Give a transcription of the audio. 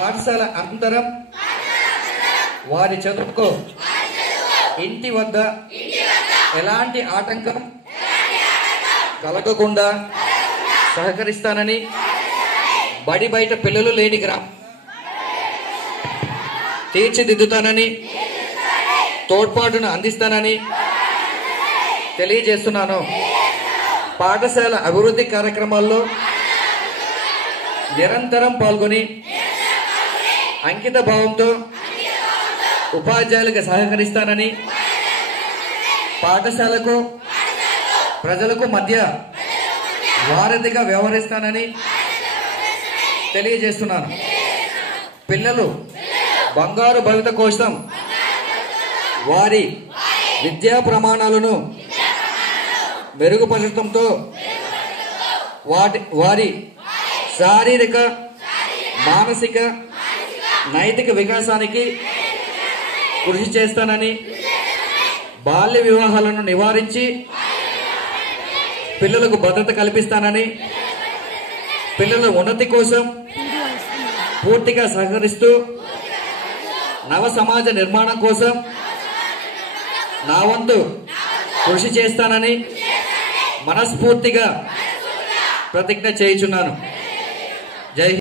పాఠశాల అనంతరం వారి చదువుకు ఇంటి వద్ద ఎలాంటి ఆటంకం కలగకుండా సహకరిస్తానని, బడి బయట పిల్లలు లేని గ్రామం తీర్చిదిద్దుతానని, తోడ్పాటును అందిస్తానని తెలియజేస్తున్నాను. పాఠశాల అభివృద్ధి కార్యక్రమాల్లో నిరంతరం పాల్గొని అంకిత భావంతో ఉపాధ్యాయులకు సహకరిస్తానని, పాఠశాలకు ప్రజలకు మధ్య వారధిగా వ్యవహరిస్తానని తెలియజేస్తున్నాను. పిల్లలు బంగారు భవిత కోసం వారి విద్యా ప్రమాణాలను మెరుగుపరచడంతో వారి శారీరక, మానసిక, నైతిక వికాసానికి కృషి చేస్తానని, బాల్య వివాహాలను నివారించి పిల్లలకు భద్రత కల్పిస్తానని, పిల్లల ఉన్నతి కోసం పూర్తిగా సహకరిస్తూ నవ సమాజ నిర్మాణం కోసం నా వంతు కృషి చేస్తానని మనస్ఫూర్తిగా ప్రతిజ్ఞ చేయుచున్నాను. జై హింద్.